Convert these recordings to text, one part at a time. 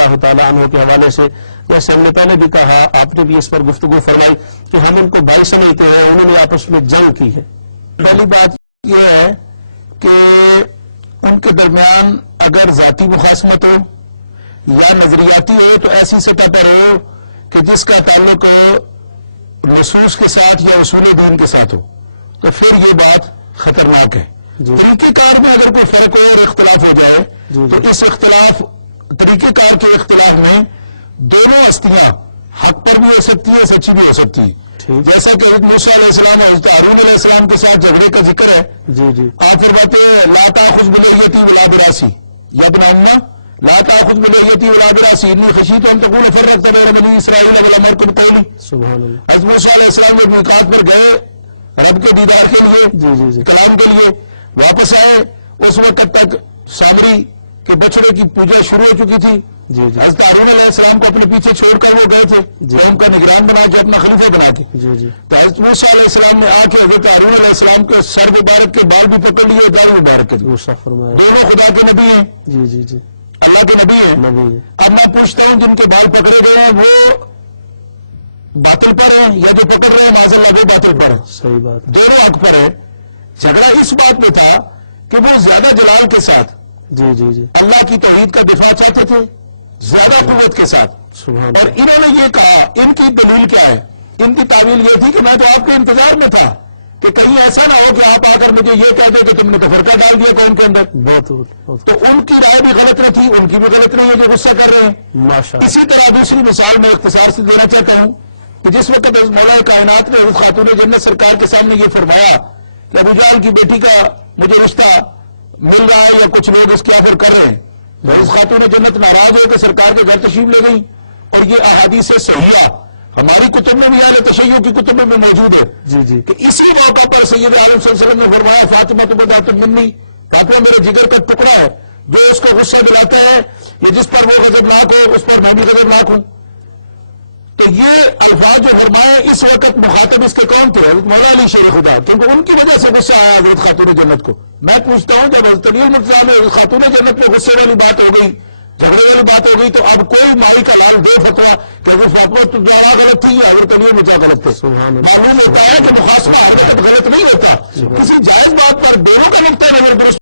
اللہ تعالیٰ عنہ کے حوالے سے، جیسے ہم نے پہلے بھی کہا، آپ نے بھی اس پر گفتگو فرمائی کہ ہم ان کو بھائی سمجھتے ہیں، انہوں نے آپس میں جنگ کی ہے۔ پہلی بات یہ ہے کہ ان کے درمیان اگر ذاتی مخاصمت ہو یا نظریاتی ہو تو ایسی سطح پر ہو کہ جس کا تعلق نصوص کے ساتھ یا اصول دین کے ساتھ ہو، تو پھر یہ بات خطرناک ہے۔ طریقہ کار میں اگر کوئی فرق ہو اور اختلاف ہو جائے تو اس طریقہ کار کے اختلاف میں دونوں ہستیاں حق پر بھی ہو سکتی ہے، سچی بھی ہو سکتی ہے۔ جیسا کہ حضرت موسیٰ علیہ السلام اور حضرت ہارون علیہ السلام کے ساتھ جھگڑے کا ذکر ہے، آپ فرماتے ہیں لا تأخذ بلحیتی ولا براسی یا ابن امہ لا تأخذ بلحیتی ولا براسی انی خشیت ان تقول فرقت بین بنی اسرائیل ولم ارکب قولی۔ سبحان اللہ۔ حضرت موسیٰ علیہ السلام جب میقات پر گئے رب کے دیدار کے لیے، کلام کے لیے، واپس آئے، اس وقت تک سامری کہ بچڑے کی پوجا شروع ہو چکی تھی۔ حضرت ہارون علیہ السلام کو اپنے پیچھے چھوڑ کر وہ گئے تھے قوم کا نگران بنا کے، اپنا خلیفہ بنا کے۔ تو حضرت موسیٰ علیہ السلام نے آ کے حضرت ہارون علیہ السلام کے سر مبارک کے بال بھی پکڑ لیے اور داڑھی مبارک کے بھی۔ دونوں خدا کے نبی ہیں، اللہ کے نبی ہیں۔ اب میں پوچھتا ہوں جن کے بال پکڑے گئے ہیں وہ باطل پر ہیں یا جو پکڑ رہے ہیں معاذ اللہ وہ باطل پر ہیں؟ صحیح بات، دونوں حق پر ہیں۔ جھگڑا اس بات میں تھا کہ وہ زیادہ جلال کے ساتھ اللہ کی توحید کا دفاع چاہتے تھے، زیادہ قوت کے ساتھ، اور انہوں نے یہ کہا، ان کی دلیل کیا ہے؟ ان کی تعویل یہ تھی کہ میں تو آپ کے انتظار میں تھا کہ کہیں ایسا نہ ہو کہ آپ آ کر مجھے یہ کہہ دیں کہ تم نے تفرقہ ڈال دیا قوم کے اندر۔ تو ان کی رائے بھی غلط نہ تھی، ان کی بھی غلط نہیں ہے جو غصہ کر رہے ہیں۔ اسی طرح دوسری مثال میں اختصار سے دینا چاہتا ہوں کہ جس وقت حضرت مولا کائنات نے حضرت خاتون جنت سرکار کے سامنے یہ فرمایا کہ ابو جہل کی بیٹی کا مجھے رشتہ مل رہا ہے یا کچھ لوگ اس کی آفر کر رہے ہیں، تو حضرت خاتون جنت ناراض ہو کے سرکار کے گھر تشریف لے گئی، اور یہ احادیث صحیحہ ہماری کتب میں بھی، اہل تشیع کی کتب میں بھی موجود ہے کہ اسی موقع پر سید عالم صلی اللہ علیہ وسلم نے فرمایا فاطمہ بضعۃ منی، فاطمہ میرے جگر کا ٹکڑا ہے، جو اس کو غصہ دلاتا ہے یہ جس پر وہ غضبناک ہو اس پر میں بھی غضبناک ہوں۔ تو یہ الفاظ جو فرمائے اس وقت مخاطب اس کے کون تھے؟ حضرت مولا علی شیر خدا، کیونکہ ان کی وجہ سے غصہ آیا حضرت خاتون جنت کو۔ میں پوچھتا ہوں جب حضرت علی المرتضیٰ میں حضرت خاتون جنت میں غصے والی بات ہو گئی، جھگڑے والی بات ہو گئی، تو اب کوئی مائی کا لال دے فتویٰ کہ حضرت فاطمہ تو زہرا غلط تھی یا حضرت علی مرتضیٰ غلط تھے۔ معلوم ہوتا ہے کہ مخاصمہ ہر وقت غلط نہیں ہوتا، کسی جائز بات پر دونوں کا نقطہ نظر درست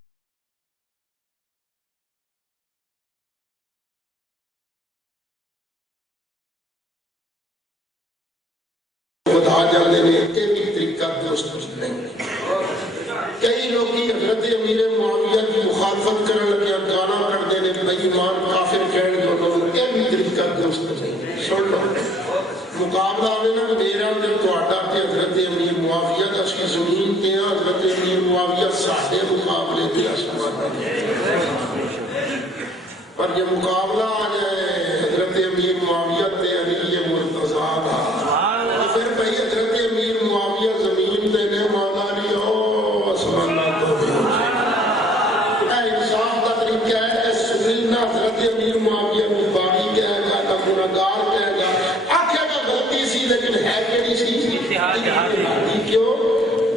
کئی لوگ حضرت امیر معاویہ کی مخالفت کرنے لگے، گانا کر دینے، بے ایمان کافر کہنے لوگوں کے بھی طریقہ درست نہیں۔ سن لو مقابلہ آنے نہ میرا جب تہاڈا تے حضرت امیر معاویہ دا سی زمین تے حضرت امیر معاویہ ساڈے مقابلے تے آسمان تے، پر جب مقابلہ آ جائے حضرت امیر معاویہ تے علی مرتضیٰ دا، تو پھر بھائی حضرت امیر معاویہ زمین تے نے مولا علی حضرت امیر معاویہ کو باری کہے گا، نہ گناہگار کہے گا، آکھے گا غلطی سی لیکن ہے کیڑی سی؟ کیوں؟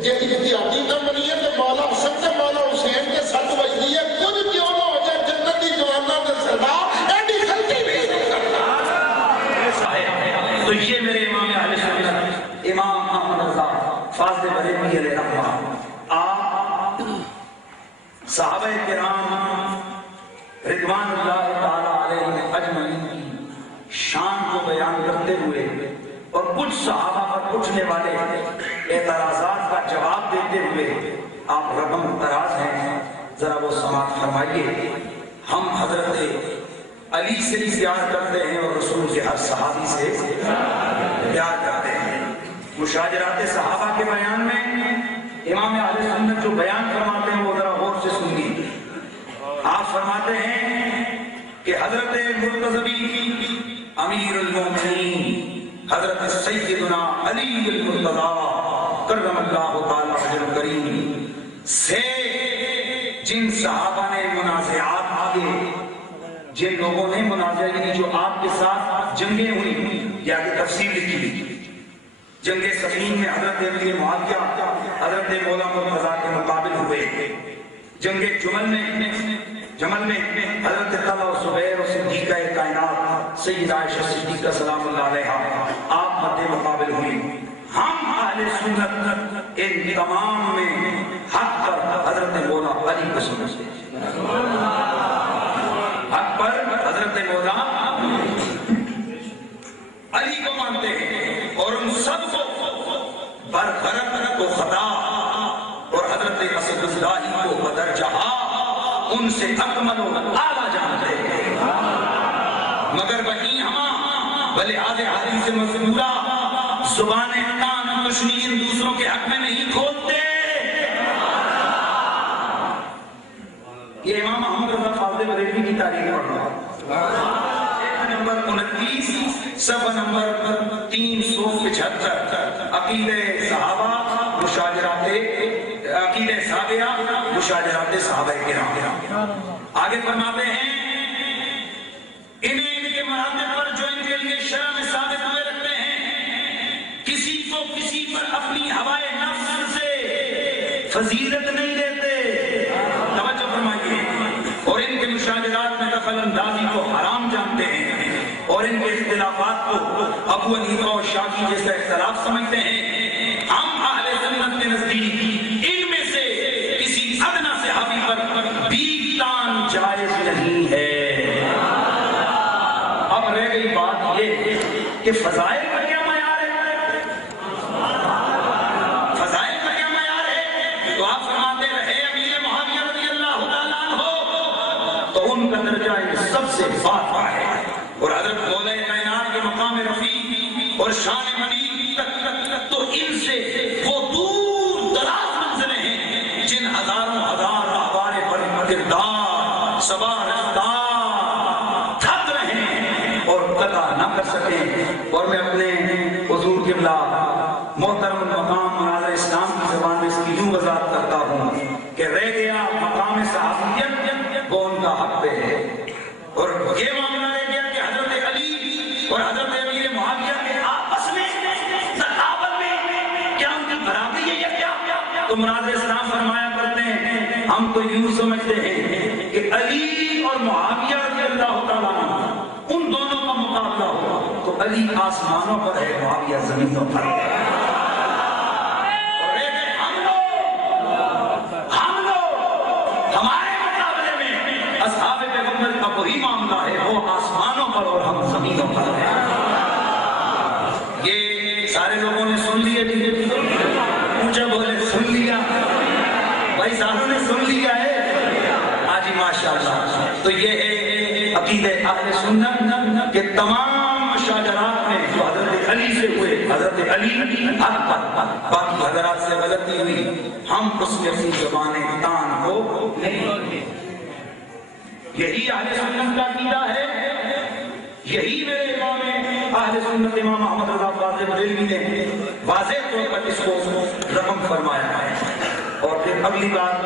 جب اتحادی نہ بنی ہے تو مولا حسن سے مولا حسین کے ساتھ بجتی ہے، کچھ کیوں نہ ہو جائے جنتی جوانہ کے سردار ایڈی غلطی نہیں کرتا۔ تو یہ میرے امام اہل سنت امام احمد رضا فاضل بریلوی علیہ رحمہ، آپ صحابہ کرام رضوان اللہ تعالیٰ علیہ اجمعین کی شان کو بیان کرتے ہوئے اور کچھ صحابہ پر اٹھنے والے اعتراضات کا جواب دیتے ہوئے آپ رقم تراز ہیں، ذرا وہ سماعت فرمائیے۔ ہم حضرت علی سے بھی پیار کرتے ہیں اور رسول کے ہر صحابی سے پیار کرتے ہیں۔ مشاجرات صحابہ کے بیان میں امام اہل سنت جو بیان فرماتے ہیں وہ ذرا غور سے سنیے۔ آپ فرماتے ہیں کہ حضرت مرتضوی امیر المومنین حضرت سیدنا علی المرتضیٰ کرم اللہ تعالیٰ وجہ کریم سے جن صحابہ نے منازعات آگے، جن لوگوں نے منازعات جو آپ کے ساتھ جنگیں ہوئی یا کہ تفصیل لکھی، جنگ صفین میں حضرت علی معاویہ حضرت مولا مرتضیٰ کے مقابل ہوئے، جنگ جمل میں جمل میں حضرت طلحہ و زبیر و صدیقہ کائنات سیدہ عائشہ صدیقہ سلام اللہ علیہا آپ مد مقابل ہوئی. ہم اہل سنت ان تمام میں حق پر حضرت مولا علی کو سمجھتے ہیں. حق پر حضرت مولا علی کو مانتے ہیں اور ان سب کو برغلط و خطا اور حضرت اسد اللہ کو بدرجہ ان سے اکمل و اعلیٰ جانتے ہیں. مگر وہیں ہم بلحاظ حدیث مضبوطہ زبان تان تشنیع دوسروں کے حق میں نہیں کھولتے. یہ امام محمد رضا فاضل بریلوی کی تاریخ پڑھ رہا ہے. نمبر 29 صفحہ نمبر 375 عقیدہ صحابہ مشاجرات عقیدہ صحابہ مشاجرات صحابہ کرام. آگے فرماتے ہیں انہیں ان کے مراتب پر جو ان کے لیے شرع میں ثابت ہوئے رکھتے ہیں کسی کو کسی پر اپنی ہوائے نفس سے فضیلت نہیں دیتے. توجہ فرمائیے. اور ان کے مشاجرات میں دخل اندازی کو حرام جانتے ہیں اور ان کے اختلافات کو ابو حنیفہ اور شافعی جیسا اختلاف سمجھتے ہیں. ہم اہل سنت کے نزدیک ان میں سے کسی ادنیٰ صحابی پر بھی تان جائز نہیں ہے. اب رہ گئی بات یہ کہ فضائل کا کیا معیار ہے. فضائل کا کیا معیار ہے؟ تو آپ فرماتے رہے امیر معاویہ رضی اللہ تعالیٰ عنہ تو ان کا درجہ سب سے بات ہے اور حضرت مولا کائنات کے مقام رفیع اور شان منی تک تو ان سے وہ دور دراز منزلیں ہیں جن ہزاروں ہزار احبار پر کردار سبا رفتار تھک رہے ہیں اور قطع نہ کر سکیں. اور میں اپنے حضور قبلہ محترم المقام مناظر اسلام کی زبان میں اس کی یوں وضاحت کرتا ہوں کہ رہ گیا مقام صحابیت وہ ان کا حق پہ ہے. اور یہ معاملہ رہ گیا کہ حضرت علی اور حضرت امیر معاویہ کے آپس میں تقابل میں کیا ان کی برابری ہے یا کیا؟ تو مناظر اسلام فرمایا کرتے ہیں ہم تو یوں سمجھتے ہیں کہ علی اور معاویہ رضی اللہ تعالیٰ عنہ ان دونوں کا مقابلہ ہو تو علی آسمانوں پر ہے معاویہ زمینوں پر ہے. اور رہ گئے ہم لوگ ہمارے مقابلے میں اصحاب پیغمبر کا وہی معاملہ ہے وہ آسمانوں پر اور ہم زمینوں پر ہیں. یہ سارے لوگوں نے سن لیے جی اونچا بولے سن لیا بھائی ساروں نے سن لیا ہے آجی ماشاءاللہ. تو یہ ہے عقیدہ اہل سنت کے تمام مشاجرات میں جو حضرت علی سے ہوئے حضرت علی حق پر باقی حضرات سے غلطی ہوئی ہم اس میں اپنی زبان تان کو نہیں. یہی اہل سنت کا عقیدہ ہے. یہی میرے امام اہل سنت امام احمد رضا فاضل بریلوی نے واضح طور پر اس کو رقم فرمایا ہے. اور پھر اگلی بات